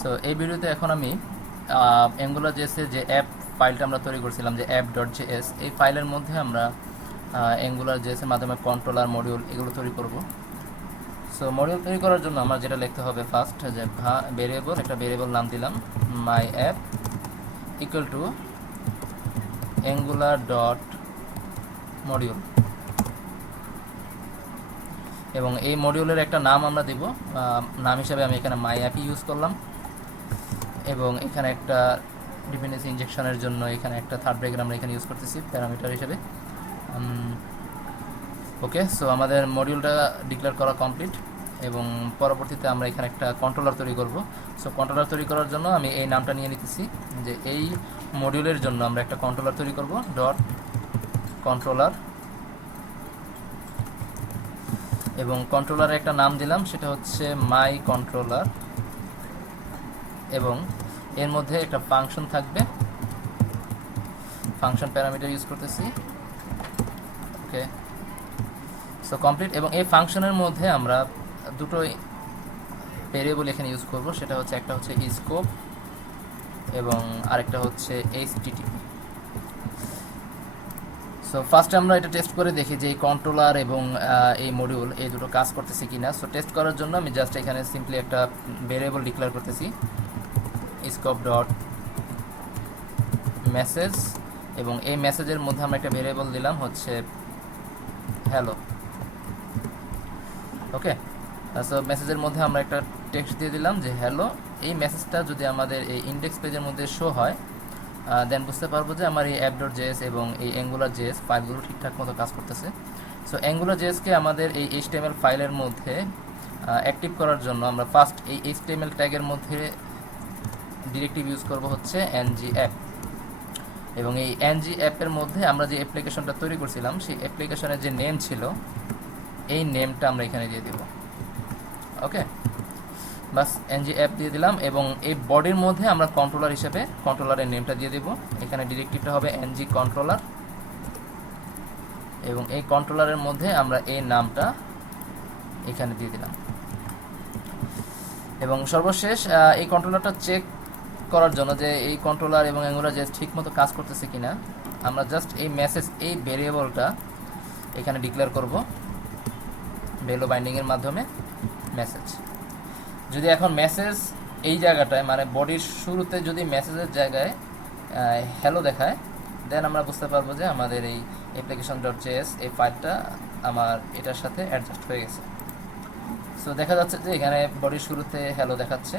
So এই ভিডিওতে এখন আমি অ্যাঙ্গুলার জেএসের যে অ্যাপ ফাইলটা আমরা তৈরি করছিলাম, যে app.js, এই ফাইলের মধ্যে আমরা অ্যাঙ্গুলার জেএসের মাধ্যমে কন্ট্রোলার মডিউল এগুলো তৈরি করব। সো মডিউল তৈরি করার জন্য আমার যেটা লিখতে হবে, ফার্স্ট যে ভেরিয়েবল, একটা ভেরিয়েবল নাম দিলাম মাই app equal to angular dot module, এবং এই মডিউলের একটা নাম আমরা দেব। নাম হিসাবে আমি এখানে মাই অ্যাপই ইউজ করলাম, এবং এখানে একটা ডিপেন্ডেন্সি ইনজেকশনের জন্য এখানে একটা থার্ড ব্রেকেট আমরা এখানে ইউজ করতেছি প্যারামিটার হিসেবে। ওকে, সো আমাদের মডিউলটা ডিক্লেয়ার করা কমপ্লিট, এবং পরবর্তীতে আমরা এখানে একটা কন্ট্রোলার তৈরি করব। সো কন্ট্রোলার তৈরি করার জন্য আমি এই নামটা নিয়ে নিতেছি, যে এই মডিউলের জন্য আমরা একটা কন্ট্রোলার তৈরি করব, ডট কন্ট্রোলার, এবং কন্ট্রোলারের একটা নাম দিলাম, সেটা হচ্ছে মাই কন্ট্রোলার, এবং এর মধ্যে একটা ফাংশন থাকবে, ফাংশন প্যারামিটার ইউজ করতেছি। ওকে, সো কমপ্লিট। এবং এই ফাংশনের মধ্যে আমরা দুটো ভেরিয়েবল এখানে ইউজ করব, সেটা হচ্ছে একটা হচ্ছে স্কোপ এবং আরেকটা হচ্ছে HTTP। সো ফার্স্ট আমরা এটা টেস্ট করে দেখি যে এই কন্ট্রোলার এবং এই মডিউল এই দুটো কাজ করতেছে কিনা। সো টেস্ট করার জন্য আমি জাস্ট এখানে সিম্পলি একটা ভেরিয়েবল ডিক্লেয়ার করতেছি, স্কোপ ডট মেসেজ, এবং এই মেসেজের মধ্যে আমরা একটা ভেরিয়েবল দিলাম হচ্ছে হ্যালো। ওকে, সো মেসেজের মধ্যে আমরা একটা টেক্সট দিয়ে দিলাম যে হ্যালো। এই মেসেজটা যদি আমাদের এই ইন্ডেক্স পেজের মধ্যে শো হয়, দেন বুঝতে পারবো যে আমার এই app.js এবং এই angular.js ফাইলগুলো ঠিকঠাক মতো কাজ করতেছে। সো angular.js-কে আমাদের এই HTML ফাইলের মধ্যে অ্যাক্টিভ করার জন্য আমরা ফার্স্ট এই HTML ট্যাগের মধ্যে ডিরেক্টিভ ইউজ করব হচ্ছে ng-app, এবং এই ng-app-এর মধ্যে আমরা যে অ্যাপ্লিকেশনটা তৈরি করছিলাম সেই অ্যাপ্লিকেশনের যে নেম ছিল এই নেমটা আমরা এখানে দিয়ে দেব। ওকে, বাস ng-app দিয়ে দিলাম, এবং এই বডির মধ্যে আমরা কন্ট্রোলার হিসেবে কন্ট্রোলারের নেমটা দিয়ে দেব। এখানে ডিরেক্টিভটা হবে ng-controller, এবং এই কন্ট্রোলারের মধ্যে আমরা এই নামটা এখানে দিয়ে দিলাম। এবং সর্বশেষ এই কন্ট্রোলারটা চেক করার জন্য যে এই কন্ট্রোলার এবং angular.js ঠিকমতো কাজ করতেছে কিনা, আমরা জাস্ট এই মেসেজ, এই ভেরিয়েবলটা এখানে ডিক্লেয়ার করব ভ্যালু বাইন্ডিংয়ের মাধ্যমে মেসেজ। যদি এখন মেসেজ এই জায়গাটায়, মানে বডির শুরুতে যদি মেসেজের জায়গায় হ্যালো দেখায়, দেন আমরা বুঝতে পারবো যে আমাদের এই application.js এই ফাইলটা আমার এটার সাথে অ্যাডজাস্ট হয়ে গেছে। সো দেখা যাচ্ছে যে এখানে বডির শুরুতে হ্যালো দেখাচ্ছে,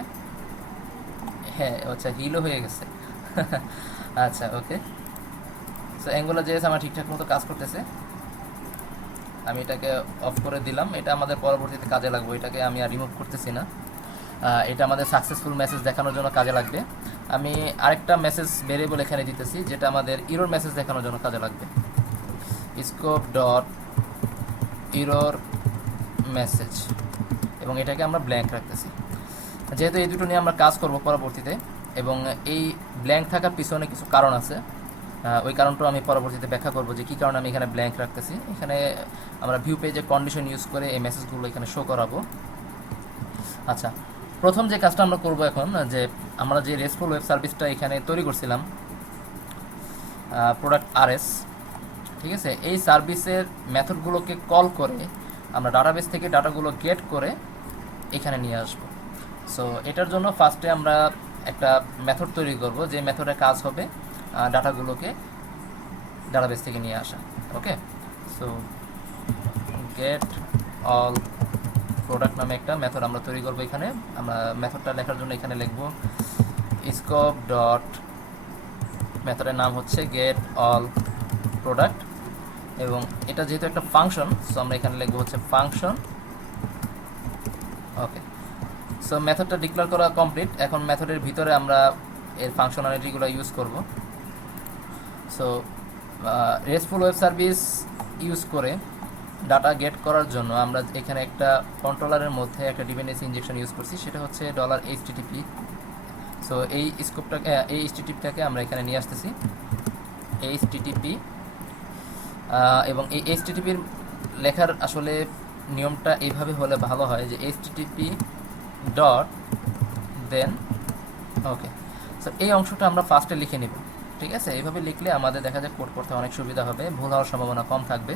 হ্যাঁ আচ্ছা হিলও হয়ে গেছে। আচ্ছা ওকে, সো angular.js আমার ঠিকঠাক মতো কাজ করতেছে। আমি এটাকে অফ করে দিলাম, এটা আমাদের পরবর্তীতে কাজে লাগবে, এটাকে আমি আর রিমুভ করতেছি না। এটা আমাদের সাকসেসফুল মেসেজ দেখানোর জন্য কাজে লাগবে। আমি আরেকটা মেসেজ ভেরিয়েবল এখানে দিতেছি, যেটা আমাদের ইরর মেসেজ দেখানোর জন্য কাজে লাগবে, স্কোপ ডট ইরর মেসেজ, এবং এটাকে আমরা ব্ল্যাঙ্ক রাখতেছি। যেহেতু এই দুটো নিয়ে আমরা কাজ করব পরবর্তীতে, এবং এই ব্ল্যাঙ্ক থাকার পিছনে কিছু কারণ আছে, ওই কারণটাও আমি পরবর্তীতে ব্যাখ্যা করব যে কী কারণে আমি এখানে ব্ল্যাঙ্ক রাখতেছি। এখানে আমরা ভিউ পেজে কন্ডিশন ইউজ করে এই মেসেজগুলো এখানে শো করাবো। আচ্ছা, প্রথম যে কাজটা আমরা করব এখন, যে আমরা যে রেস্টফুল ওয়েব সার্ভিসটা এখানে তৈরি করছিলাম, প্রোডাক্ট RS, ঠিক আছে, এই সার্ভিসের মেথডগুলোকে কল করে আমরা ডাটাবেস থেকে ডাটাগুলো গেট করে এখানে নিয়ে আসব। সো এটার জন্য ফার্স্টে আমরা একটা মেথড তৈরি করব, যে মেথডের কাজ হবে ডাটাগুলোকে ডাটাবেস থেকে নিয়ে আসা। ওকে, সো গেট অল প্রোডাক্ট নামে একটা মেথড আমরা তৈরি করব। এখানে আমরা মেথডটা লেখার জন্য এখানে লিখব স্কোপ ডট, মেথডের নাম হচ্ছে গেট অল প্রোডাক্ট, এবং এটা যেহেতু একটা ফাংশন, সো আমরা এখানে লিখব হচ্ছে ফাংশন। ওকে, সো মেথডটা ডিক্লেয়ার করা কমপ্লিট। এখন মেথডের ভিতরে আমরা এর ফাংশনালিটিগুলো ইউজ করব। So restful web service use করে ডাটা গেট করার জন্য আমরা এখানে একটা কন্ট্রোলারের মধ্যে একটা ডিপেন্ডেন্সি ইনজেকশন ইউজ করছি, সেটা হচ্ছে $HTTP। সো এই স্কোপটাকে, এই HTTP-টাকে আমরা এখানে নিয়ে আসতেছি, HTTP, এবং এই HTTP-র লেখার আসলে নিয়মটা এইভাবে হলে ভালো হয়, যে HTTP ডট দেন ওকে, সো এই অংশটা আমরা ফার্স্টে লিখে নিব। ঠিক আছে, এইভাবে লিখলে আমাদের দেখা যায় কোড করতে অনেক সুবিধা হবে, ভুল হওয়ার সম্ভাবনা কম থাকবে।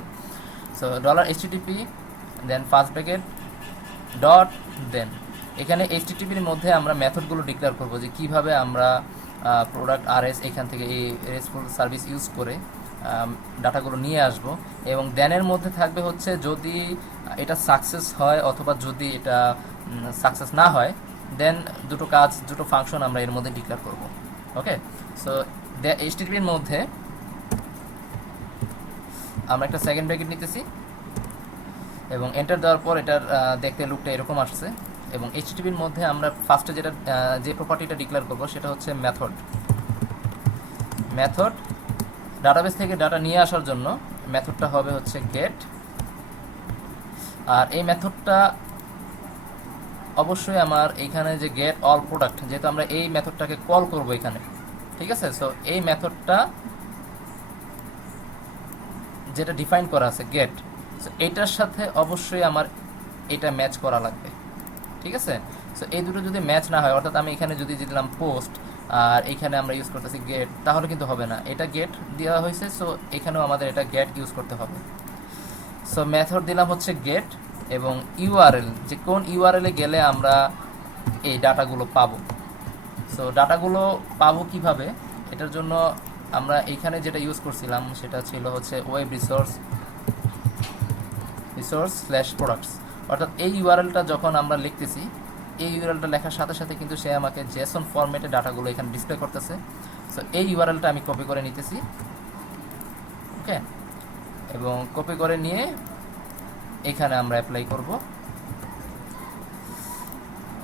সো $HTTP দেন ফার্স্ট ব্র্যাকেট ডট দেন এখানে HTTPর মধ্যে আমরা মেথডগুলো ডিক্লেয়ার করব যে কিভাবে আমরা প্রোডাক্ট RS এখান থেকে এই রেসপন্স সার্ভিস ইউজ করে ডাটাগুলো নিয়ে আসব। এবং দেনের মধ্যে থাকবে হচ্ছে যদি এটা সাকসেস হয় অথবা যদি এটা সাকসেস না হয়, দেন দুটো ফাংশন আমরা এর মধ্যে ডিক্লেয়ার করব। ওকে, সো HTTPর মধ্যে আমরা একটা সেকেন্ড ব্র্যাকেট নিতেছি এবং এন্টার দেওয়ার পর এটার দেখতে লুকটা এরকম আসছে। এবং HTTPর মধ্যে আমরা ফার্স্টে যে প্রপার্টিটা ডিক্লেয়ার করব সেটা হচ্ছে মেথড ডাটাবেস থেকে ডাটা নিয়ে আসার জন্য মেথডটা হবে হচ্ছে গেট। আর এই মেথডটা অবশ্যই আমার এইখানে যে গেট অল প্রোডাক্ট, যেহেতু আমরা এই মেথডটাকে কল করব এখানে, ঠিক আছে। সো এই মেথডটা যেটা ডিফাইন করা আছে গেট, সো এটার সাথে অবশ্যই আমার এটা ম্যাচ করা লাগবে। ঠিক আছে, সো এই দুটো যদি ম্যাচ না হয়, অর্থাৎ আমি এখানে যদি দিলাম পোস্ট আর এখানে আমরা ইউজ করতেছি গেট, তাহলে কিন্তু হবে না। এটা গেট দেওয়া হয়েছে, সো এখানেও আমাদের এটা গেট ইউজ করতে হবে। সো মেথড দিলাম হচ্ছে গেট এবং ইউআরএল, যে কোন ইউআরএলে গেলে আমরা এই ডাটাগুলো পাবো। সো ডাটাগুলো পাবো কিভাবে, এটার জন্য আমরা এইখানে যেটা ইউজ করছিলাম সেটা ছিল হচ্ছে ওয়েব রিসোর্স /products। অর্থাৎ এই ইউআরএলটা যখন আমরা লিখতেছি, এই ইউআরএলটা লেখার সাথে সাথে কিন্তু সে আমাকে জেসন ফরম্যাটে ডাটাগুলো এখানে ডিসপ্লে করতেছে। সো এই ইউআরএলটা আমি কপি করে নিতেছি। ওকে, এবং কপি করে নিয়ে এখানে আমরা অ্যাপ্লাই করব।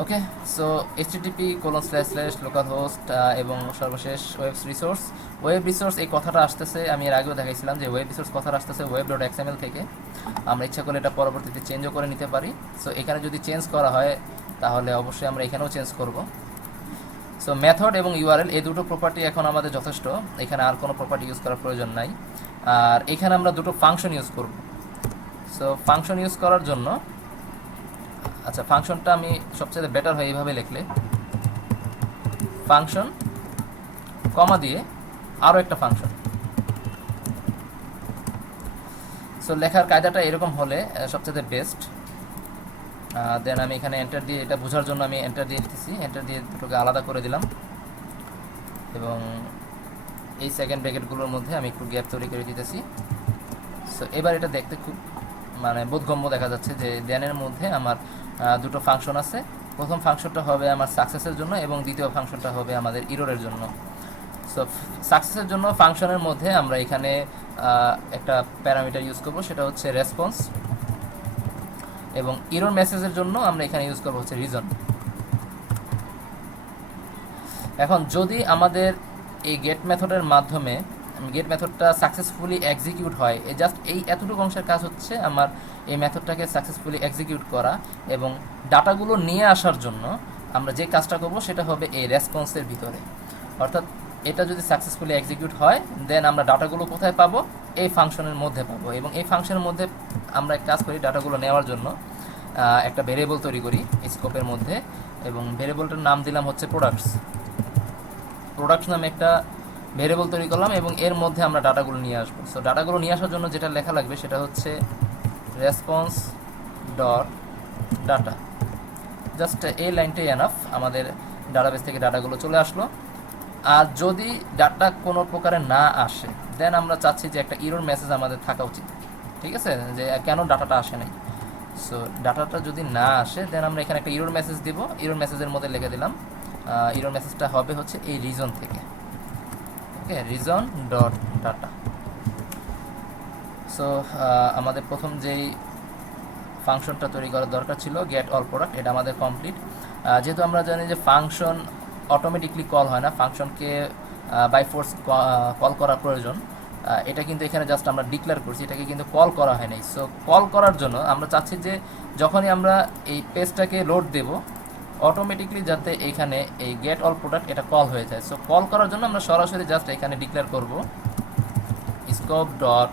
ওকে, সো http://localhost এবং সর্বশেষ ওয়েব রিসোর্স এই কথাটা আসতেছে, আমি এর আগেও দেখাইছিলাম যে ওয়েব রিসোর্স কথাটা আসতেছে web.xml থেকে। আমরা ইচ্ছা করলে এটা পরবর্তীতে চেঞ্জও করে নিতে পারি। সো এখানে যদি চেঞ্জ করা হয় তাহলে অবশ্যই আমরা এখানেও চেঞ্জ করব। সো মেথড এবং ইউআরএল এই দুটো প্রপার্টি এখন আমাদের যথেষ্ট, এখানে আর কোনো প্রপার্টি ইউজ করার প্রয়োজন নাই। আর এখানে আমরা দুটো ফাংশন ইউজ করব। সো ফাংশন ইউজ করার জন্য, আচ্ছা ফাংশনটা আমি সবচেয়ে বেটার হয় এইভাবে লিখলে, ফাংশন কমা দিয়ে আরও একটা ফাংশন। সো লেখার কায়দাটা এরকম হলে সবচেয়ে বেস্ট। দেন আমি এখানে এন্টার দিয়ে, এটা বোঝার জন্য আমি এন্টার দিয়ে দিতেছি, এন্টার দিয়ে দুটোকে আলাদা করে দিলাম এবং এই সেকেন্ড ব্র্যাকেটগুলোর মধ্যে আমি একটু গ্যাপ তৈরি করে দিতেছি। সো এবার এটা দেখতে খুব বোধগম্য দেখা যাচ্ছে যে দেনের মধ্যে আমার দুটো ফাংশন আছে। প্রথম ফাংশনটা হবে আমার সাকসেসের জন্য এবং দ্বিতীয় ফাংশনটা হবে আমাদের ইররের জন্য। সো সাকসেসের জন্য ফাংশনের মধ্যে আমরা এখানে একটা প্যারামিটার ইউজ করব, সেটা হচ্ছে রেসপন্স। এবং ইরর মেসেজের জন্য আমরা এখানে ইউজ করব হচ্ছে রিজন। এখন যদি আমাদের এই গেট মেথডের মাধ্যমে গেট মেথডটা সাকসেসফুলি এক্সিকিউট হয়, জাস্ট এই এতটুকু অংশের কাজ হচ্ছে আমার এই মেথডটাকে সাকসেসফুলি এক্সিকিউট করা এবং ডাটাগুলো নিয়ে আসার জন্য আমরা যে কাজটা করব সেটা হবে এই রেসপন্সের ভিতরে। অর্থাৎ এটা যদি সাকসেসফুলি এক্সিকিউট হয়, দেন আমরা ডাটাগুলো কোথায় পাবো, এই ফাংশনের মধ্যে পাবো। এবং এই ফাংশনের মধ্যে আমরা এক কাজ করি, ডাটাগুলো নেওয়ার জন্য একটা ভেরিয়েবল তৈরি করি স্কোপের মধ্যে, এবং ভেরিয়েবলটার নাম দিলাম হচ্ছে প্রোডাক্টস নামে একটা ভেরিয়েবল তৈরি করলাম এবং এর মধ্যে আমরা ডাটাগুলো নিয়ে আসবো। সো ডাটাগুলো নিয়ে আসার জন্য যেটা লেখা লাগবে সেটা হচ্ছে রেসপন্স ডট ডাটা। জাস্ট এই লাইনটাই এনাফ, আমাদের ডাটাবেস থেকে ডাটাগুলো চলে আসলো। আর যদি ডাটা কোনো প্রকারে না আসে, দেন আমরা চাচ্ছি যে একটা ইরর মেসেজ আমাদের থাকা উচিত। ঠিক আছে, যে কেন ডাটাটা আসে নাই। সো ডাটাটা যদি না আসে, দেন আমরা এখানে একটা ইরর মেসেজ দিব। ইরর মেসেজের মধ্যে লিখে দিলাম, ইরর মেসেজটা হবে হচ্ছে এই রিজন থেকে। ওকে, রিজন ডট ডাটা। সো আমাদের প্রথম যেই ফাংশনটা তৈরি করার দরকার ছিল গেট অল প্রোডাক্ট, এটা আমাদের কমপ্লিট। যেহেতু আমরা জানি যে ফাংশন অটোমেটিকলি কল হয় না, ফাংশনকে বাই ফোর্স কল করা প্রয়োজন। এটা কিন্তু এখানে জাস্ট আমরা ডিক্লেয়ার করছি, এটাকে কিন্তু কল করা হয় নাই। সো কল করার জন্য আমরা চাচ্ছি যে যখনই আমরা এই পেজটাকে লোড দেব, অটোমেটিকলি যাতে এইখানে এই গেট অল প্রোডাক্ট এটা কল হয়ে যায়। সো কল করার জন্য আমরা সরাসরি জাস্ট এখানে ডিক্লেয়ার করব স্কোপ ডট,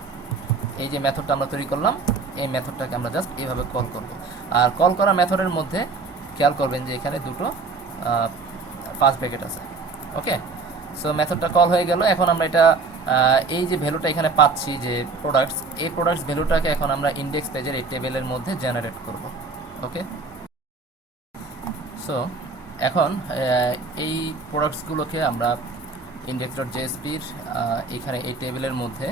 এই যে মেথডটা আমরা তৈরি করলাম এই মেথডটাকে আমরা জাস্ট এইভাবে কল করব। আর কল করা মেথডের মধ্যে খেয়াল করবেন যে এখানে দুটো ফার্স্ট ব্র্যাকেট আছে। ওকে, সো মেথডটা কল হয়ে গেল। এখন আমরা এটা এই যে ভ্যালুটা এখানে পাচ্ছি যে প্রোডাক্টস, এই প্রোডাক্টস ভ্যালুটাকে এখন আমরা ইন্ডেক্স পেজের এই টেবিলের মধ্যে জেনারেট করব। ওকে, সো এখন এই প্রোডাক্টসগুলোকে আমরা index.jsp-র এখানে এই টেবিলের মধ্যে,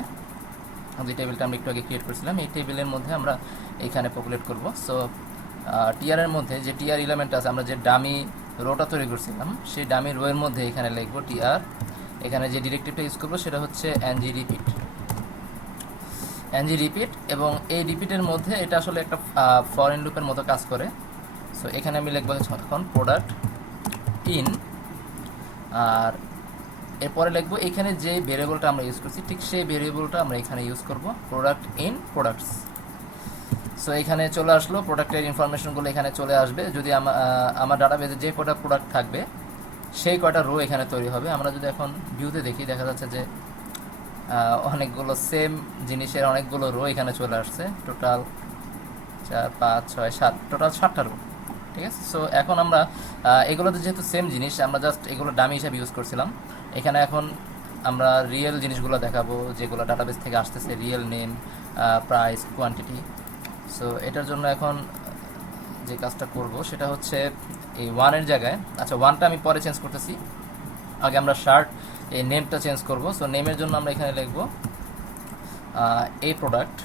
যে টেবিলটা আমরা একটু আগে ক্রিয়েট করেছিলাম, এই টেবিলের মধ্যে আমরা এখানে পপুলেট করব। সো টিআরের মধ্যে যে টিআর এলিমেন্ট আছে, আমরা যে ডামি রোটা তৈরি করছিলাম সেই ডামি রোয়ের মধ্যে এখানে লিখব টিআর। এখানে যে ডিরেক্টিভটা ইউজ করবো সেটা হচ্ছে ng repeat, এবং এই রিপিটের মধ্যে এটা আসলে একটা ফরেন লুপের মতো কাজ করে। সো এখানে আমি লিখবো এখন প্রোডাক্ট ইন, আর এরপরে লিখবো এখানে যে ভেরিয়েবলটা আমরা ইউজ করছি ঠিক সেই ভেরিয়েবলটা আমরা এখানে ইউজ করব, প্রোডাক্ট ইন প্রোডাক্টস। সো এখানে চলে আসলো, প্রোডাক্টের ইনফরমেশনগুলো এখানে চলে আসবে। যদি আমার ডাটাবেজে যে কটা প্রোডাক্ট থাকবে সেই কয়টা রো এখানে তৈরি হবে। আমরা যদি এখন ভিউতে দেখি, দেখা যাচ্ছে যে অনেকগুলো সেম জিনিসের অনেকগুলো রো এখানে চলে আসছে। টোটাল 4 5 6 7, টোটাল 7টা রো। ঠিক আছে, সো এখন আমরা এগুলোতে যেহেতু সেম জিনিস, আমরা জাস্ট এগুলো ডামি হিসাবে ইউজ করছিলাম। এখানে এখন আমরা রিয়েল জিনিসগুলো দেখাবো যেগুলো ডাটাবেস থেকে আসতেছে, real name, price, quantity. So এটার জন্য এখন যে কাজটা করব সেটা হচ্ছে এই ওয়ানের জায়গায়, আচ্ছা ওয়ানটা আমি পরে চেঞ্জ করতেছি, আগে আমরা শার্ট এই নেমটা চেঞ্জ করব। সো নেমের জন্য আমরা এখানে লিখব এই প্রোডাক্ট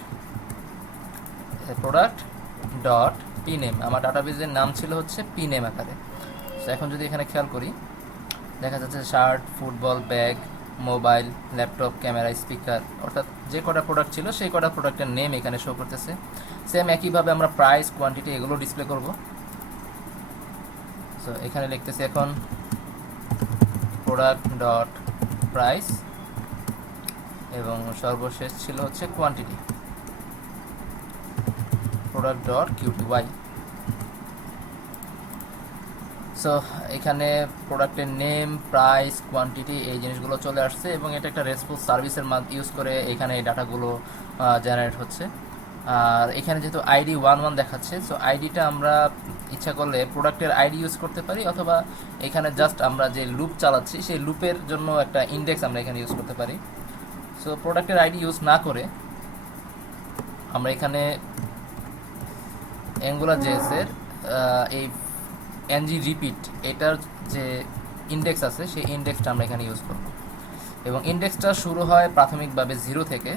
ডট পি নেম। আমার ডাটাবেজের নাম ছিল হচ্ছে পি নেম আকারে। সো এখন যদি এখানে খেয়াল করি, দেখা যাচ্ছে shirt, football, bag, mobile, laptop, camera, speaker, অর্থাৎ যে কটা প্রোডাক্ট ছিল সেই কটা প্রোডাক্টের নেম এখানে শো করতেছে। সেম একইভাবে আমরা প্রাইস, কোয়ান্টিটি এগুলো ডিসপ্লে করব। সো এখানে লিখতেছি এখন প্রোডাক্ট ডট প্রাইস, এবং সর্বশেষ ছিল হচ্ছে কোয়ান্টিটি, প্রোডাক্ট ডট কিউটিওয়াই। সো এখানে প্রোডাক্টের নেম, প্রাইস, কোয়ান্টিটি এই জিনিসগুলো চলে আসছে, এবং এটা একটা রেসপন্স সার্ভিসের ইউজ করে এখানে এই ডাটাগুলো জেনারেট হচ্ছে। আর এখানে যেহেতু আইডি 11 দেখাচ্ছে, সো আইডিটা আমরা ইচ্ছা করলে প্রোডাক্টের আইডি ইউজ করতে পারি, অথবা এখানে জাস্ট আমরা যে লুপ চালাচ্ছি সেই লুপের জন্য একটা ইন্ডেক্স আমরা এখানে ইউজ করতে পারি। সো প্রোডাক্টের আইডি ইউজ না করে আমরা এখানে AngularJS এর এই ng-repeat এটার যে ইন্ডেক্স আছে সেই ইন্ডেক্সটা আমরা এখানে ইউজ করব, এবং ইন্ডেক্সটা শুরু হয় প্রাথমিকভাবে 0 থেকে।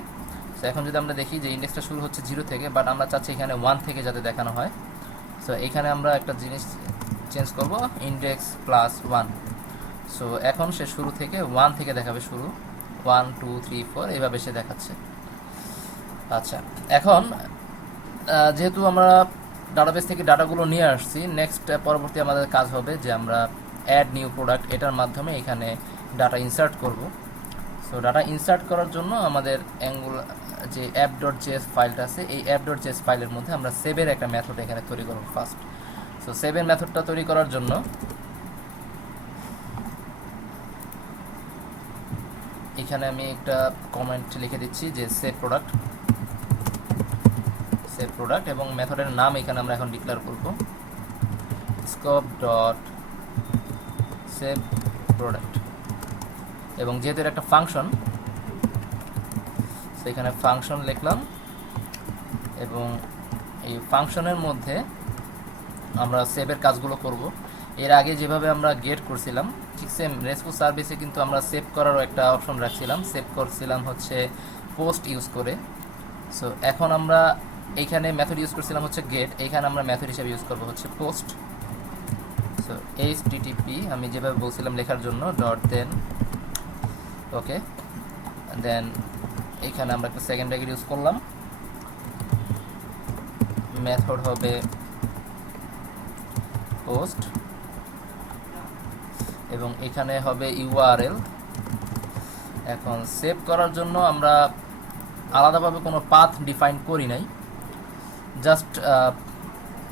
সো এখন যদি আমরা দেখি যে ইন্ডেক্সটা শুরু হচ্ছে 0 থেকে, বাট আমরা চাচ্ছি এখানে 1 থেকে যাতে দেখানো হয়। সো এখানে আমরা একটা জিনিস চেঞ্জ করব, ইন্ডেক্স প্লাস 1। সো এখন সে শুরু থেকে 1 থেকে দেখাবে, শুরু 1 2 3 4 এইভাবে সে দেখাচ্ছে। আচ্ছা, এখন যেহেতু আমরা ডাটাবেস থেকে ডাটাগুলো নিয়ে আসছি, নেক্সট পরবর্তী আমাদের কাজ হবে যে আমরা অ্যাড নিউ প্রোডাক্ট এটার মাধ্যমে এখানে ডাটা ইনসার্ট করব। সো ডাটা ইনসার্ট করার জন্য আমাদের যে app.js ফাইলটা আছে, এই app.js ফাইলের মধ্যে আমরা সেভের একটা মেথড এখানে তৈরি করব ফার্স্ট। সো সেভের মেথডটা তৈরি করার জন্য এখানে আমি একটা কমেন্ট লিখে দিচ্ছি যে সেভ প্রোডাক্ট, এবং মেথডের নাম এখানে আমরা এখন ডিক্লেয়ার করব স্কোপ ডট সেভ প্রোডাক্ট, এবং যেহেতু এটা একটা ফাংশন সেখানে ফাংশন লিখলাম, এবং এই ফাংশনের মধ্যে আমরা সেভের কাজগুলো করব। এর আগে যেভাবে আমরা গেট করছিলাম ঠিক সেম রেসপন্স সার্ভিসে কিন্তু আমরা সেভ করারও একটা অপশন রাখছিলাম, সেভ করছিলাম হচ্ছে পোস্ট ইউজ করে। সো এখন আমরা এইখানে মেথড ইউজ করছিলাম হচ্ছে গেট, এইখানে আমরা মেথড হিসেবে ইউজ করব হচ্ছে পোস্ট। সো http আমি যেভাবে বলছিলাম লেখার জন্য ডট দেন, ওকে, দেন এইখানে আমরা একটা সেকেন্ড ব্র্যাকেট ইউজ করলাম, মেথড হবে পোস্ট, এবং এখানে হবে ইউআরএল। এখন সেভ করার জন্য আমরা আলাদাভাবে কোনো পাথ ডিফাইন করি নাই, জাস্ট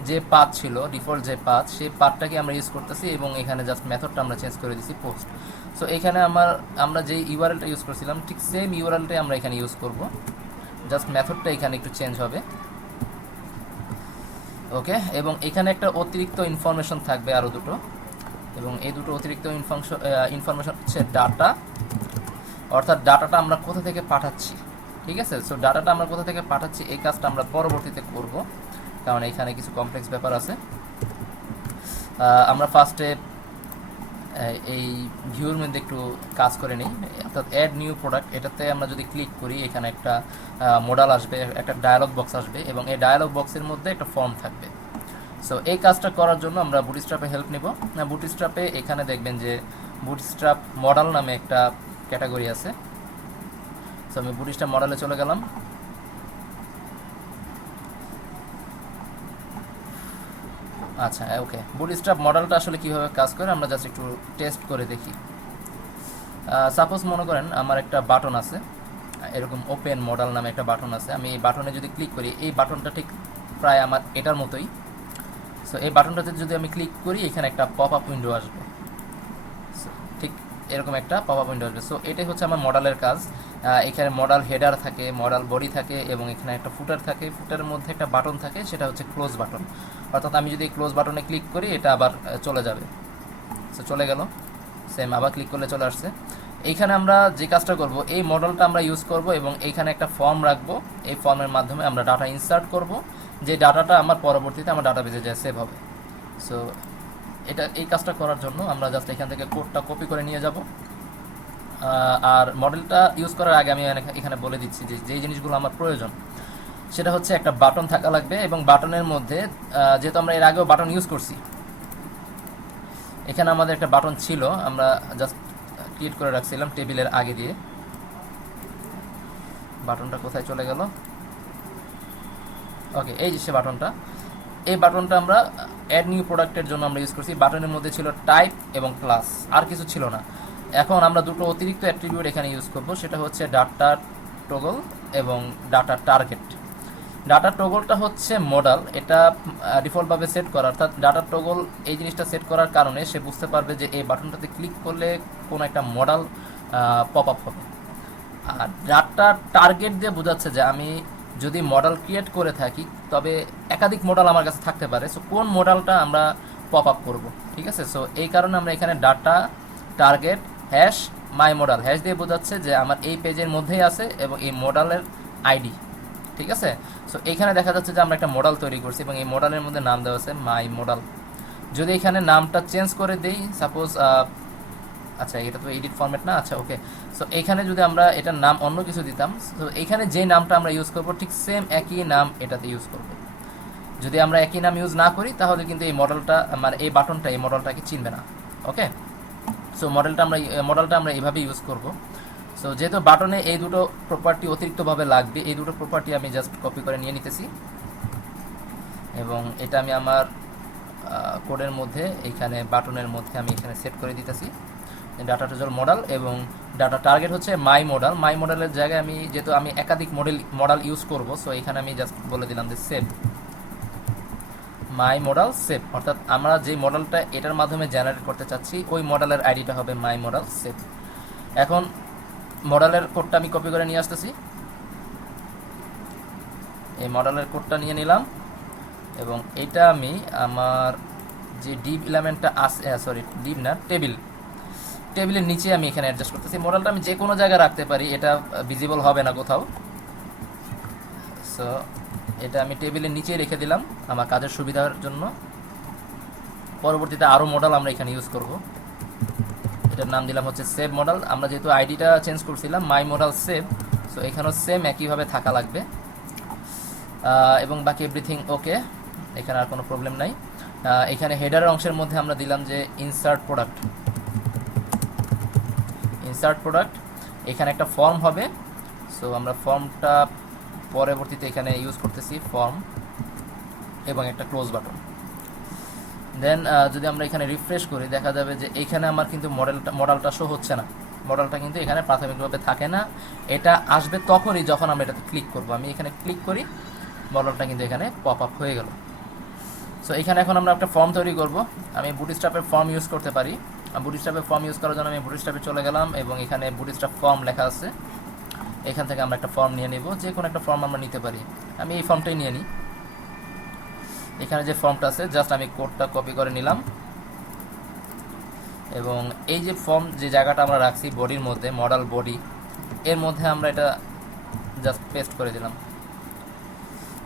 যে পাথ ছিল ডিফল্ট যে পাথ সেই পাথটাকে আমরা ইউজ করতেছি, এবং এখানে জাস্ট মেথডটা আমরা চেঞ্জ করে দিচ্ছি পোস্ট। সো এখানে আমরা যে ইউআরএলটা ইউজ করছিলাম ঠিক সেম ইউআরএলটাই আমরা এখানে ইউজ করব, জাস্ট মেথডটা এখানে একটু চেঞ্জ হবে। ওকে, এবং এখানে একটা অতিরিক্ত ইনফরমেশন থাকবে আরও দুটো, এবং এই দুটো অতিরিক্ত ইনফরমেশন হচ্ছে ডাটা, অর্থাৎ ডাটাটা আমরা কোথা থেকে পাঠাচ্ছি। ঠিক আছে, সো ডাটাটা আমরা কোথা থেকে পাঠাচ্ছি এই কাজটা আমরা পরবর্তীতে করব, কারণ এখানে কিছু কমপ্লেক্স ব্যাপার আছে। আমরা ফার্স্টে এই ভিউর মধ্যে একটু কাজ করে নিই, অর্থাৎ অ্যাড নিউ প্রোডাক্ট। এটাতে আমরা যদি ক্লিক করি এখানে একটা মডেল আসবে, একটা ডায়ালগ বক্স আসবে এবং এই ডায়ালগ বক্সের মধ্যে একটা ফর্ম থাকবে। সো এই কাজটা করার জন্য আমরা বুটস্ট্র্যাপে হেল্প নেব। বুটস্ট্র্যাপে এখানে দেখবেন যে বুটস্ট্র্যাপ মডেল নামে একটা ক্যাটাগরি আছে। সো আমি বুটস্ট্র্যাপ মডেলে চলে গেলাম। আচ্ছা ওকে, বুটস্ট্র্যাপ মডেলটা আসলে কীভাবে কাজ করে আমরা জাস্ট একটু টেস্ট করে দেখি। সাপোজ মনে করেন আমার একটা বাটন আছে, এরকম ওপেন মডেল নামে একটা বাটন আছে। আমি এই বাটনে যদি ক্লিক করি, এই বাটনটা ঠিক প্রায় আমার এটার মতোই। সো এই বাটনটাতে যদি আমি ক্লিক করি এখানে একটা পপ আপ উইন্ডো আসবে, ঠিক এরকম একটা পপ আপ উইন্ডো আসবে। সো এটাই হচ্ছে আমার মডেলের কাজ। এখানে মডেল হেডার থাকে, মডেল বডি থাকে এবং এখানে একটা ফুটার থাকে। ফুটারের মধ্যে একটা বাটন থাকে, সেটা হচ্ছে ক্লোজ বাটন। অর্থাৎ আমি যদি ক্লোজ বাটনে ক্লিক করি এটা আবার চলে যাবে। সো চলে গেল, সেম আবার ক্লিক করলে চলে আসছে। এইখানে আমরা যে কাজটা করব, এই মডেলটা আমরা ইউজ করব এবং এইখানে একটা ফর্ম রাখবো। এই ফর্মের মাধ্যমে আমরা ডাটা ইনসার্ট করব, যে ডাটাটা আমার পরবর্তীতে আমার ডাটাবেজে যায় সেভ হবে। সো এই কাজটা করার জন্য আমরা জাস্ট এখান থেকে কোডটা কপি করে নিয়ে যাব। আর মডেলটা ইউজ করার আগে আমি এখানে বলে দিচ্ছি যে যেই জিনিসগুলো আমার প্রয়োজন, সেটা হচ্ছে একটা বাটন থাকা লাগবে এবং বাটনের মধ্যে যেহেতু আমরা এর আগেও বাটন ইউজ করছি, এখানে আমাদের একটা বাটন ছিল, আমরা জাস্ট ক্রিয়েট করে রাখছিলাম টেবিলের আগে দিয়ে। বাটনটা কোথায় চলে গেল? ওকে, এই যে সে বাটনটা। এই বাটনটা আমরা অ্যাড নিউ প্রোডাক্টের জন্য আমরা ইউজ করছি। বাটনের মধ্যে ছিল টাইপ এবং ক্লাস, আর কিছু ছিল না। এখন আমরা দুটো অতিরিক্ত অ্যাট্রিবিউট এখানে ইউজ করব, সেটা হচ্ছে ডাটা টগল এবং ডাটা টার্গেট। ডাটা টগলটা হচ্ছে মডেল, এটা ডিফল্টভাবে সেট করা, অর্থাৎ ডাটা টগল এই জিনিসটা সেট করার কারণে সে বুঝতে পারবে যে এই বাটনটাতে ক্লিক করলে কোনো একটা মডেল পপ আপ হবে। আর ডাটা টার্গেট দিয়ে বোঝাচ্ছে যে আমি যদি মডেল ক্রিয়েট করে থাকি তবে একাধিক মডেল আমার কাছে থাকতে পারে, সো কোন মডেলটা আমরা পপ আপ করব। ঠিক আছে, সো এই কারণে আমরা এখানে ডাটা টার্গেট হ্যাশ মাই মডেল হ্যাশ দিয়ে বোঝাচ্ছে যে আমার এই পেজের মধ্যেই আছে এবং এই মডেলের আইডি। ঠিক আছে, সো এইখানে দেখা যাচ্ছে যে আমরা একটা মডেল তৈরি করছি এবং এই মডেলের মধ্যে নাম দেওয়া আছে মাই মডেল। যদি এখানে নামটা চেঞ্জ করে দেই, সাপোজ আচ্ছা এটা তো এডিট ফরম্যাট না, আচ্ছা ওকে। সো এখানে যদি আমরা এটার নাম অন্য কিছু দিতাম, তো এখানে যে নামটা আমরা ইউজ করব ঠিক সেম একই নাম এটাতে ইউজ করব। যদি আমরা একই নাম ইউজ না করি তাহলে কিন্তু এই মডেলটা মানে এই বাটনটা এই মডেলটাকে চিনবে না। ওকে, সো মডেলটা আমরা এইভাবে ইউজ করব। সো যেহেতু বাটনে এই দুটো প্রপার্টি অতিরিক্তভাবে লাগবে, এই দুটো প্রপার্টি আমি জাস্ট কপি করে নিয়ে নিতেছি এবং এটা আমি আমার কোডের মধ্যে এইখানে বাটনের মধ্যে আমি এখানে সেট করে দিতেছি। ডাটা টগল মডেল এবং ডাটা টার্গেট হচ্ছে মাই মডেল। মাই মডেলের জায়গায় আমি যেহেতু আমি একাধিক মডেল ইউজ করব, সো এখানে আমি জাস্ট বলে দিলাম যে সেভ মাই মডেল সেভ, অর্থাৎ আমরা যে মডেলটা এটার মাধ্যমে জেনারেট করতে চাচ্ছি ওই মডেলের আইডিটা হবে মাই মডেল সেভ। এখন মডেলের কোডটা আমি কপি করে নিয়ে আসতেছি, এই মডেলের কোডটা নিয়ে নিলাম এবং এটা আমি আমার যে ডিভ এলিমেন্টটা আছে, সরি ডিভ না টেবিলের নিচে আমি এখানে অ্যাডজাস্ট করতেছি। মডেলটা আমি যে কোনো জায়গায় রাখতে পারি, এটা ভিজিবল হবে না কোথাও। সো এটা আমি টেবিলের নিচেই রেখে দিলাম আমার কাজের সুবিধার জন্য। পরবর্তীতে আরও মডেল আমরা এখানে ইউজ করব, এটার নাম দিলাম হচ্ছে সেভ মডেল। আমরা যেহেতু আইডিটা চেঞ্জ করছিলাম মাই মডেল সেভ, সো এখানেও সেম একইভাবে থাকা লাগবে এবং বাকি এভরিথিং ওকে, এখানে আর কোনো প্রবলেম নাই। এখানে হেডারের অংশের মধ্যে আমরা দিলাম যে ইনসার্ট প্রোডাক্ট, এখানে একটা ফর্ম হবে। সো আমরা ফর্মটা পরবর্তীতে এখানে ইউজ করতেছি, ফর্ম এবং একটা ক্লোজ বাটন। দেন যদি আমরা এখানে রিফ্রেশ করি দেখা যাবে যে এখানে আমার কিন্তু মডেলটা শো হচ্ছে না, মডেলটা কিন্তু এখানে প্রাথমিকভাবে থাকে না। এটা আসবে তখনই যখন আমরা এটাতে ক্লিক করব। আমি এখানে ক্লিক করি, মডেলটা কিন্তু এখানে পপ আপ হয়ে গেল। সো এখানে এখন আমরা একটা ফর্ম তৈরি করব। আমি বুটস্ট্র্যাপের ফর্ম ইউজ করতে পারি। বুটস্ট্র্যাপের ফর্ম ইউজ করার জন্য আমি বুটস্ট্র্যাপে চলে গেলাম এবং এখানে বুটস্ট্র্যাপ ফর্ম লেখা আছে, এখান থেকে আমরা একটা ফর্ম নিয়ে নেব। যে কোনো একটা ফর্ম আমরা নিতে পারি, আমি এই ফর্মটাই নিয়ে নিই। এখানে যে ফর্মটা আছে জাস্ট আমি কোডটা কপি করে নিলাম এবং এই যে ফর্ম যে জায়গাটা আমরা রাখছি বডির মধ্যে, মডেল বডি, এর মধ্যে আমরা এটা জাস্ট পেস্ট করে দিলাম।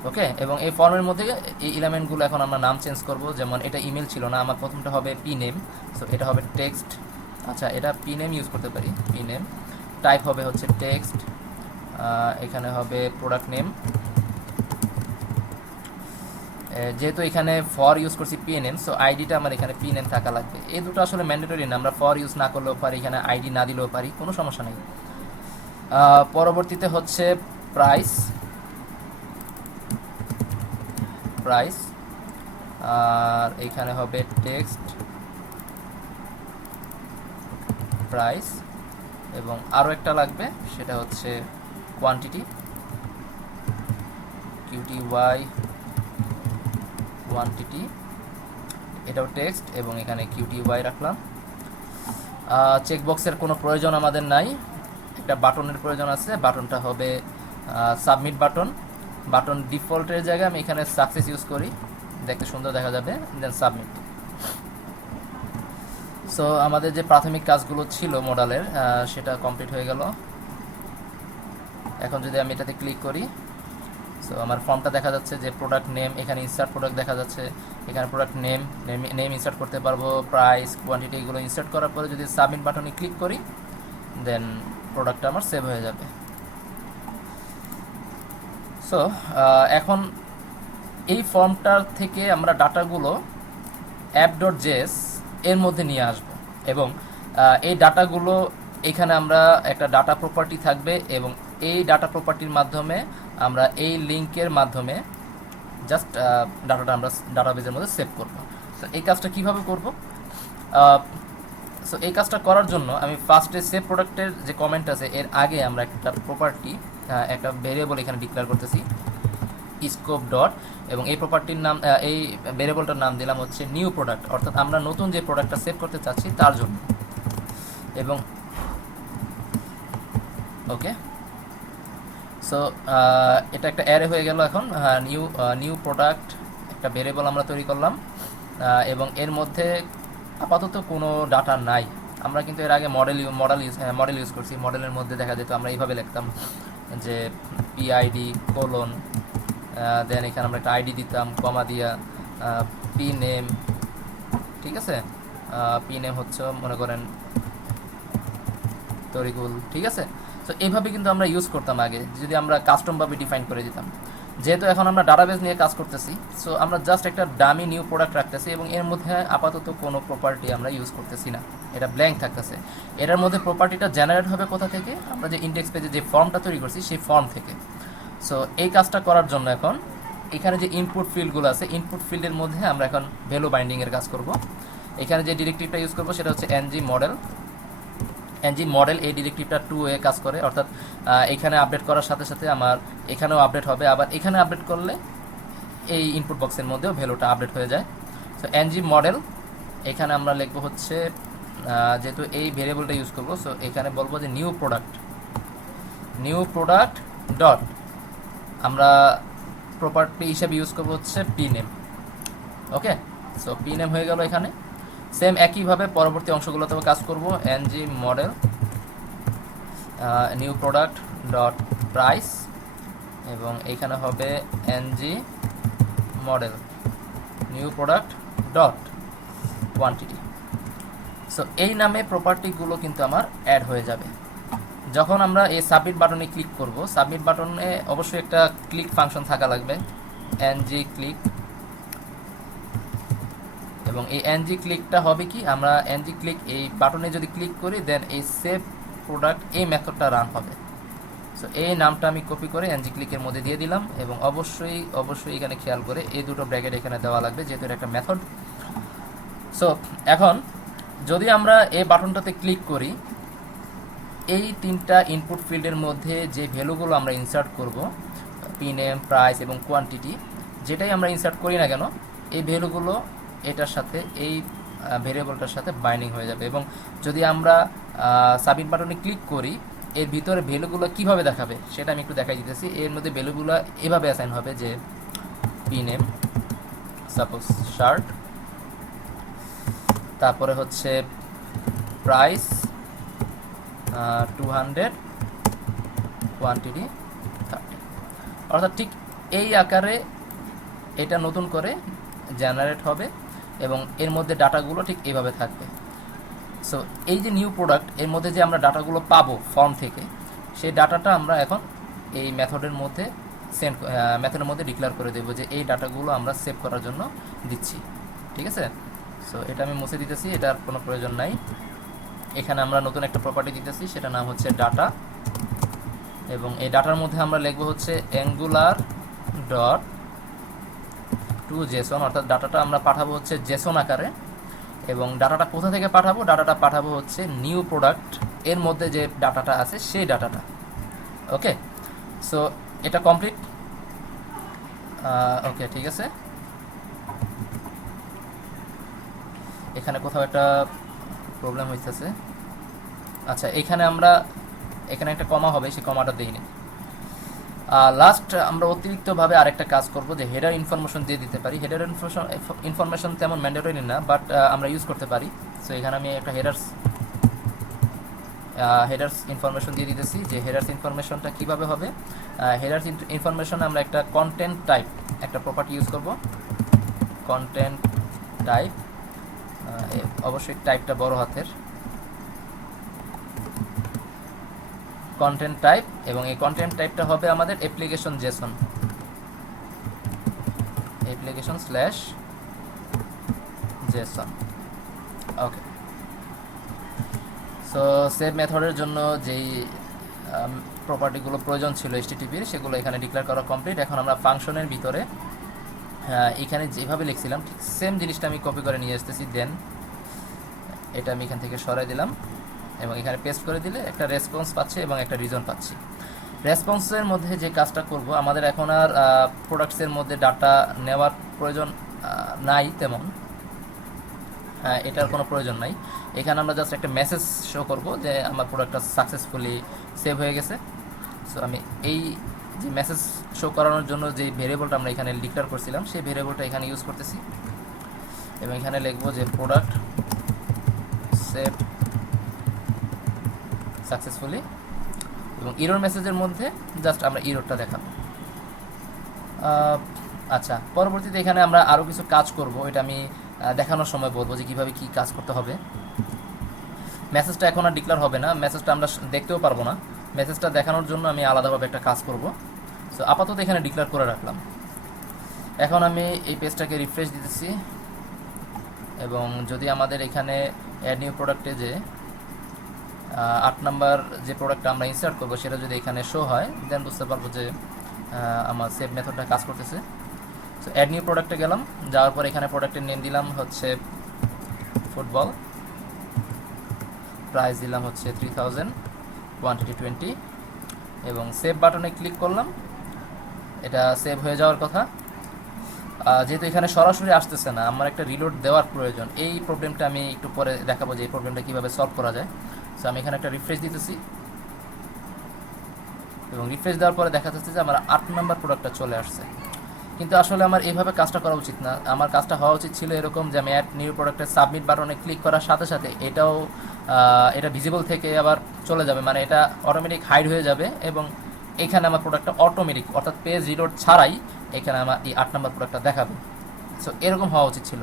ওকে, এবং এই ফর্মের মধ্যে এই এলিমেন্টগুলো এখন আমরা নাম চেঞ্জ করব। যেমন এটা ইমেল ছিল না, আমার প্রথমটা হবে পি নেম, সো এটা হবে টেক্সট। আচ্ছা, এটা পি নেম ইউজ করতে পারি, পি নেম। টাইপ হবে হচ্ছে টেক্সট, এখানে হবে প্রোডাক্ট নেম। যেহেতু এখানে ফর ইউজ করছি পিএনএম, সো আইডিটা আমার এখানে পিএনএম থাকা লাগবে। এই দুটো আসলে ম্যান্ডেটরি না, আমরা ফর ইউজ না করলেও পারি, এখানে আইডি না দিলেও পারি, কোনো সমস্যা নেই। পরবর্তীতে হচ্ছে প্রাইস, প্রাইস, আর এখানে হবে টেক্সট প্রাইস, এবং আরও একটা লাগবে সেটা হচ্ছে কোয়ান্টিটি, কিউটিওয়াই কোয়ান্টিটি, এটাও টেক্সট, এবং এখানে কিউটিওয়াই রাখলাম। চেকবক্সের কোনো প্রয়োজন আমাদের নাই, একটা বাটনের প্রয়োজন আছে, বাটনটা হবে সাবমিট বাটন। বাটন ডিফল্টের জায়গায় আমি এখানে সাকসেস ইউজ করি, দেখতে সুন্দর দেখা যাবে, দেন সাবমিট। সো আমাদের যে প্রাথমিক কাজগুলো ছিল মডেলের সেটা কমপ্লিট হয়ে গেল। এখন যদি আমি এটাতে ক্লিক করি, সো আমার ফর্মটা দেখা যাচ্ছে, যে প্রোডাক্ট নেম, এখানে ইনসার্ট প্রোডাক্ট দেখা যাচ্ছে, এখানে প্রোডাক্ট নেম নেম ইনসার্ট করতে পারবো, প্রাইস, কোয়ান্টিটি, এগুলো ইনসার্ট করার পরে যদি সাবমিট বাটনে ক্লিক করি, দেন প্রোডাক্টটা আমার সেভ হয়ে যাবে। সো এখন এই ফর্মটার থেকে আমরা ডাটাগুলো app.js এর মধ্যে নিয়ে আসব, এবং এই ডাটাগুলো এখানে আমরা একটা ডাটা প্রপার্টি থাকবে, এবং এই ডাটা প্রপার্টির মাধ্যমে আমরা এই লিঙ্কের মাধ্যমে জাস্ট ডাটাটা আমরা ডাটাবেজের মধ্যে সেভ করব। তো এই কাজটা কিভাবে করব? সো এই কাজটা করার জন্য আমি ফার্স্টে সেভ প্রোডাক্টের যে কমেন্ট আছে এর আগে আমরা একটা প্রপার্টি, একটা ভেরিয়েবল এখানে ডিক্লেয়ার করতেছি, স্কোপ ডট, এবং এই প্রপার্টির নাম, এই ভেরিয়েবলটার নাম দিলাম হচ্ছে নিউ প্রোডাক্ট, অর্থাৎ আমরা নতুন যে প্রোডাক্টটা সেভ করতে চাচ্ছি তার জন্য। এবং ওকে, সো এটা একটা অ্যারে হয়ে গেল। এখন নিউ প্রোডাক্ট একটা ভেরিয়েবল আমরা তৈরি করলাম, এবং এর মধ্যে আপাতত কোনো ডাটা নাই। আমরা কিন্তু এর আগে মডেল ইউজ করছি। মডেলের মধ্যে দেখা যেত আমরা এইভাবে লিখতাম যে পিআইডি কোলন, দেন এখানে আমরা একটা আইডি দিতাম কমা দিয়া, পি নেম, ঠিক আছে, পি নেম হচ্ছে মনে করেন তরিকুল, ঠিক আছে। সো এইভাবে কিন্তু আমরা ইউজ করতাম আগে, যদি আমরা কাস্টমভাবে ডিফাইন করে দিতাম। যেহেতু এখন আমরা ডাটাবেস নিয়ে কাজ করতেছি, সো আমরা জাস্ট একটা ডামি নিউ প্রোডাক্ট রাখতেছি, এবং এর মধ্যে আপাতত কোনো প্রপার্টি আমরা ইউজ করতেছি না, এটা ব্ল্যাঙ্ক থাকতেছে। এটার মধ্যে প্রপার্টিটা জেনারেট হবে কোথা থেকে? আমরা যে ইন্ডেক্স পেজে যে ফর্মটা তৈরি করছি সেই ফর্ম থেকে। সো এই কাজটা করার জন্য এখন এখানে যে ইনপুট ফিল্ডগুলো আছে, ইনপুট ফিল্ডের মধ্যে আমরা এখন ভ্যালু বাইন্ডিংয়ের কাজ করব। এখানে যে ডিরেক্টিভটা ইউজ করবো সেটা হচ্ছে এনজি মডেল। এই ডিরেক্টিভটা 2 এ কাজ করে, অর্থাৎ এখানে আপডেট করার সাথে সাথে আমার এখানেও আপডেট হবে, আবার এখানে আপডেট করলে এই ইনপুট বক্সের মধ্যেও ভ্যালুটা আপডেট হয়ে যায়। সো এনজি মডেল, এখানে আমরা লিখবো হচ্ছে, যেহেতু এই ভেরিয়েবলটা ইউজ করবো, সো এখানে বলবো যে নিউ প্রোডাক্ট ডট, আমরা প্রপার্টি হিসেবে ইউজ করবো হচ্ছে P name. Okay, so P name হয়ে গেল। এখানে সেম একইভাবে পরবর্তী অংশগুলোতেও কাজ করব, NG model new product dot price, এবং এখানে হবে NG model new product dot quantity. So এই নামে প্রপার্টিগুলো কিন্তু আমার অ্যাড হয়ে যাবে। যখন আমরা এই সাবমিট বাটনে ক্লিক করব, সাবমিট বাটনে অবশ্যই একটা ক্লিক ফাংশন থাকা লাগবে, এনজি ক্লিক, এবং এই এনজি ক্লিকটা হবে কি, আমরা এনজি ক্লিক এই বাটনে যদি ক্লিক করি, দেন এই সেভ প্রোডাক্ট এই মেথডটা রান হবে। সো এই নামটা আমি কপি করে এনজি ক্লিকের মধ্যে দিয়ে দিলাম, এবং অবশ্যই এখানে খেয়াল করে এই দুটো ব্র্যাকেট এখানে দেওয়া লাগবে, যেহেতু এটা একটা মেথড। সো এখন যদি আমরা এই বাটনটাতে ক্লিক করি, এই তিনটা ইনপুট ফিল্ডের মধ্যে যে ভ্যালুগুলো আমরা ইনসার্ট করব, পি নেম, প্রাইস এবং কোয়ান্টিটি, যেটাই আমরা ইনসার্ট করি না কেন, এই ভ্যালুগুলো এটার সাথে, এই ভেরিয়েবলটার সাথে বাইন্ডিং হয়ে যাবে। এবং যদি আমরা সাবমিট বাটনে ক্লিক করি, এর ভিতরে ভ্যালুগুলো কিভাবে দেখাবে সেটা আমি একটু দেখাই দিতেছি। এর মধ্যে ভ্যালুগুলো এভাবে অ্যাসাইন হবে যে পি নেম, সাপোজ শার্ট, তারপরে হচ্ছে প্রাইস 200 কোয়ান্টিটি 30, অর্থাৎ ঠিক এই আকারে এটা নতুন করে জেনারেট হবে এবং এর মধ্যে ডাটাগুলো ঠিক এইভাবে থাকবে। সো এই যে নিউ প্রোডাক্ট, এর মধ্যে যে আমরা ডাটাগুলো পাবো ফর্ম থেকে, সেই ডাটাটা আমরা এখন এই মেথডের মধ্যে মেথডের মধ্যে ডিক্লেয়ার করে দেবো যে এই ডাটাগুলো আমরা সেভ করার জন্য দিচ্ছি। ঠিক আছে, সো এটা আমি মুছে দিতেছি, এটার কোনো প্রয়োজন নাই। এখানে আমরা নতুন একটা প্রপার্টি দিতেছি, সেটা নাম হচ্ছে ডাটা, এবং এই ডাটার মধ্যে আমরা লিখবো হচ্ছে অ্যাঙ্গুলার ডট টু জেসন, অর্থাৎ ডাটাটা আমরা পাঠাবো হচ্ছে জেসন আকারে। এবং ডাটাটা কোথা থেকে পাঠাবো? ডাটাটা পাঠাবো হচ্ছে নিউ প্রোডাক্ট এর মধ্যে যে ডাটাটা আছে সেই ডাটাটা। ওকে, সো এটা কমপ্লিট। ওকে, ঠিক আছে। এখানে কোথাও একটা প্রবলেম হইতেছে। আচ্ছা, এখানে একটা কমা হবে, সেই কমাটা দিইনি। লাস্ট আমরা অতিরিক্তভাবে আরেকটা কাজ করব, যে হেডার ইনফরমেশন দিয়ে দিতে পারি। হেডার ইনফরমেশন তেমন ম্যান্ডেটরি না, বাট আমরা ইউজ করতে পারি। সো এখানে আমি একটা হেডার্স ইনফরমেশন দিয়ে দিতেছি। যে হেডার্স ইনফরমেশনটা কিভাবে হবে? হেডার্স ইনফরমেশন আমরা একটা কন্টেন্ট টাইপ একটা প্রপার্টি ইউজ করব, কন্টেন্ট টাইপ। অবশ্যই টাইপটা বড় হাতের, কন্টেন্ট টাইপ, এবং এই কন্টেন্ট টাইপটা হবে আমাদের application JSON, application slash JSON. Okay, so save মেথডের জন্য যেই প্রপার্টিগুলো প্রয়োজন ছিল HTTP-র, সেগুলো এখানে ডিক্লেয়ার করা কমপ্লিট। এখন আমরা ফাংশনের ভিতরে এখানে যেভাবে লিখছিলাম ঠিক সেম জিনিসটা আমি কপি করে নিয়ে আসতেছি। দেন এটা আমি এখান থেকে সরাই দিলাম এবং এখানে পেস্ট করে দিলে একটা রেসপন্স পাচ্ছি এবং একটা রিজন পাচ্ছি। রেসপন্সের মধ্যে যে কাজটা করব, আমাদের এখন আর প্রোডাক্টসের মধ্যে ডাটা নেওয়ার প্রয়োজন নাই তেমন, এটার কোনো প্রয়োজন নাই। এখানে আমরা জাস্ট একটা মেসেজ শো করব যে আমার প্রোডাক্টটা সাকসেসফুলি সেভ হয়ে গেছে। সো আমি এই যে মেসেজ শো করানোর জন্য যে ভেরিয়েবলটা আমরা এখানে ডিক্লেয়ার করছিলাম, সেই ভেরিয়েবলটা এখানে ইউজ করতেছি এবং এখানে লিখবো যে প্রোডাক্ট সেভ সাকসেসফুলি, এবং ইরর মেসেজের মধ্যে জাস্ট আমরা ইররটা দেখাবো। আচ্ছা, পরবর্তীতে এখানে আমরা আরও কিছু কাজ করব, এটা আমি দেখানোর সময় বলবো যে কীভাবে কী কাজ করতে হবে। মেসেজটা এখন আর ডিক্লেয়ার হবে না, মেসেজটা আমরা দেখতেও পারবো না। মেসেজটা দেখানোর জন্য আমি আলাদাভাবে একটা কাজ করব। সো আপাতত এখানে ডিক্লেয়ার করে রাখলাম। এখন আমি এই পেজটাকে রিফ্রেশ দিতেছি, এবং যদি আমাদের এখানে অ্যাড নিউ প্রোডাক্টে যে 8 নাম্বার যে প্রোডাক্টটা আমরা ইনসার্ট করবো সেটা যদি এখানে শো হয়, দেন বুঝতে পারবো যে আমার সেভ মেথডটা কাজ করতেছে। সো অ্যাড নিউ প্রোডাক্টে গেলাম, যাওয়ার পর এখানে প্রোডাক্টের নেম দিলাম হচ্ছে ফুটবল, প্রাইস দিলাম হচ্ছে 3000, কোয়ান্টিটি 20, এবং সেভ বাটনে ক্লিক করলাম। এটা সেভ হয়ে যাওয়ার কথা। যেহেতু এখানে সরাসরি আসতেছে না, আমার একটা রিলোড দেওয়ার প্রয়োজন। এই প্রবলেমটা আমি একটু পরে দেখাবো যে এই প্রবলেমটা কীভাবে সলভ করা যায়। সো আমি এখানে একটা রিফ্রেশ দিতেছি, এবং রিফ্রেশ দেওয়ার পরে দেখা যাচ্ছে যে আমার 8 নাম্বার প্রোডাক্টটা চলে আসছে। কিন্তু আসলে আমার এইভাবে কাজটা করা উচিত না। আমার কাজটা হওয়া উচিত ছিল এরকম যে আমি অ্যাড নিউ প্রোডাক্টের সাবমিট বাটনে ক্লিক করার সাথে সাথে এটা ভিজিবল থেকে আবার চলে যাবে, মানে এটা অটোমেটিক হাইড হয়ে যাবে, এবং এখানে আমার প্রোডাক্টটা অটোমেটিক, অর্থাৎ পেজ রিলোড ছাড়াই এখানে আমার এই 8 নাম্বার প্রোডাক্টটা দেখাবে। সো এরকম হওয়া উচিত ছিল।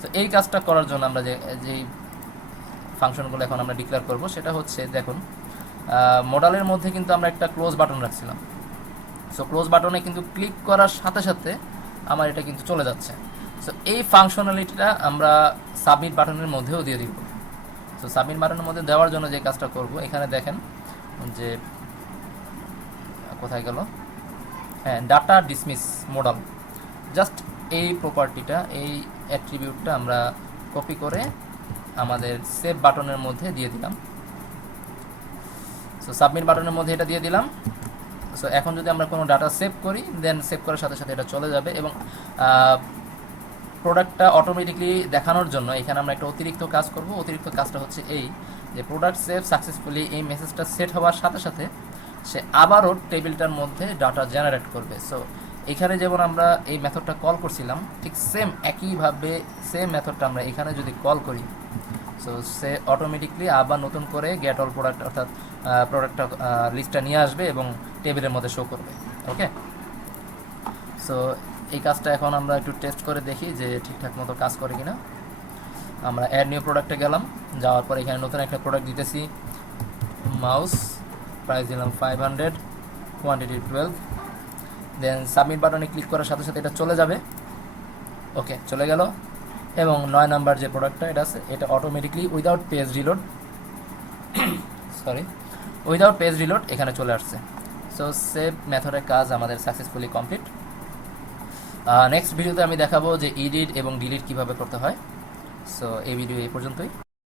তো এই কাজটা করার জন্য আমরা যেই ফাংশনগুলো এখন আমরা ডিক্লেয়ার করব, সেটা হচ্ছে, দেখুন মডেলের মধ্যে কিন্তু আমরা একটা ক্লোজ বাটন রাখছিলাম। সো ক্লোজ বাটনে কিন্তু ক্লিক করার সাথে সাথে আমার এটা কিন্তু চলে যাচ্ছে। সো এই ফাংশনালিটিটা আমরা সাবমিট বাটনের মধ্যেও দিয়ে দিব। সো সাবমিট বাটনের মধ্যে দেওয়ার জন্য যে কাজটা করব, এখানে দেখেন যে কোথায় গেল, হ্যাঁ, ডাটা ডিসমিস মডেল, জাস্ট এই প্রপার্টিটা, এই অ্যাট্রিবিউটটা আমরা কপি করে আমাদের সেভ বাটনের মধ্যে দিয়ে দিলাম। সো সাবমিট বাটনের মধ্যে এটা দিয়ে দিলাম। সো এখন যদি আমরা কোনো ডাটা সেভ করি, দেন সেভ করার সাথে সাথে এটা চলে যাবে, এবং প্রোডাক্টটা অটোমেটিকলি দেখানোর জন্য এখানে আমরা একটা অতিরিক্ত কাজ করব। অতিরিক্ত কাজটা হচ্ছে এই যে প্রোডাক্ট সেভ সাকসেসফুলি, এই মেসেজটা সেট হওয়ার সাথে সাথে সে আবারও টেবিলটার মধ্যে ডাটা জেনারেট করবে। সো এখানে যেমন আমরা এই মেথডটা কল করছিলাম, ঠিক সেম একইভাবে সেম মেথডটা আমরা এখানে যদি কল করি, সো সে অটোমেটিকলি আবার নতুন করে গেট অল প্রোডাক্ট অর্থাৎ প্রোডাক্টটা লিস্টটা নিয়ে আসবে এবং টেবিলের মধ্যে শো করবে। ওকে, সো এই কাজটা এখন আমরা একটু টেস্ট করে দেখি যে ঠিকঠাক মতো কাজ করে কিনা। আমরা অ্যাড নিউ প্রোডাক্টে গেলাম, যাওয়ার পর এখানে নতুন একটা প্রোডাক্ট দিতেছি, মাউস, প্রাইস দিলাম 500, কোয়ান্টিটি 12, দেন সাবমিট বাটনে ক্লিক করার সাথে সাথে এটা চলে যাবে। ওকে, চলে গেল। এবং 9 নাম্বার যে প্রোডাক্টটা এটা আছে, এটা automatically without page reload without page reload এখানে চলে আসছে। সো সেভ মেথডের কাজ আমাদের সাকসেসফুলি কমপ্লিট। নেক্সট ভিডিওতে আমি দেখাবো যে এডিট এবং ডিলিট কিভাবে করতে হয়। সো এই ভিডিও এই পর্যন্তই।